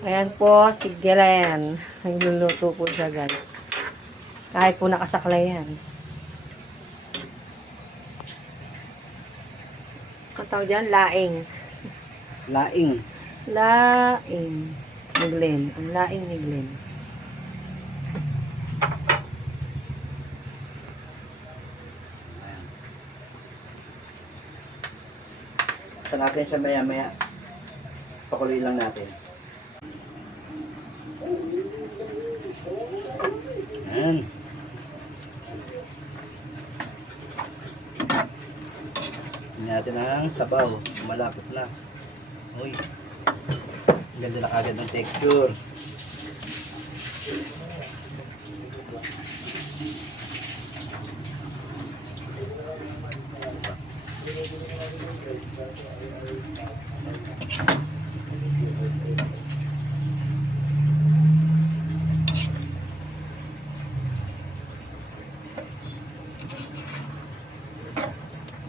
Ayan po, si Glenn. Nagluluto po siya, guys. Kahit po nakasaklay yan. Ang tawag dyan? Laing. Laing. Laing. Ni Glenn. Ang laing ni Glenn. Sa natin siya maya-maya. Pakuloy lang natin. Ayan. Tingnan natin ang sabaw. Malapot na. Uy. Ang ganda na kagad ng texture.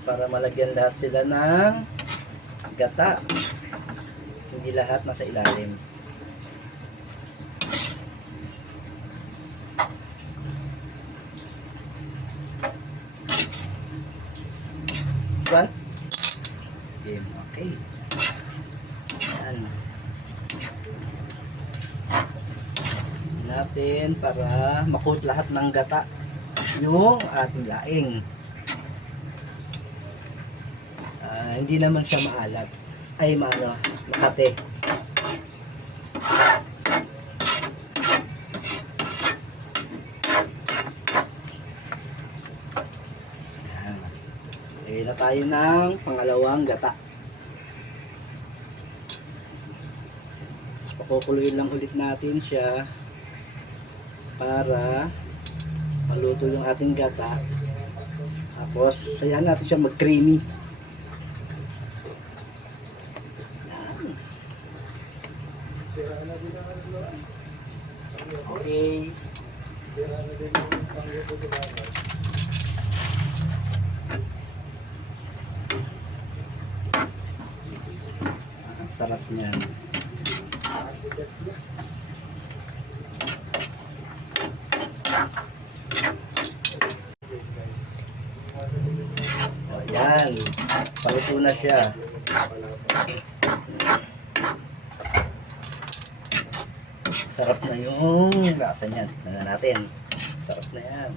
Para malagyan lahat sila ng gata. Hindi lahat nasa ilalim. One. Game. Okay. Yan. Natin para makut lahat ng gata yung ating laing. Hindi naman siya maalat. Ay, makate. Lagay na tayo ng pangalawang gata. Pakukuluin lang ulit natin siya para maluto yung ating gata. Tapos, sayahan natin siya mag-creamy. Okay. Ang sarap niyan. O, yan. Paluto na siya. Sarap na yung lasa niyan. Tingnan natin. Sarap na yan.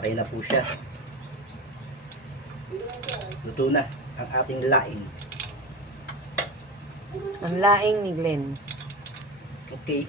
Okay na po siya. Luto na ang ating laing. Ang laing ni Glenn. Okay.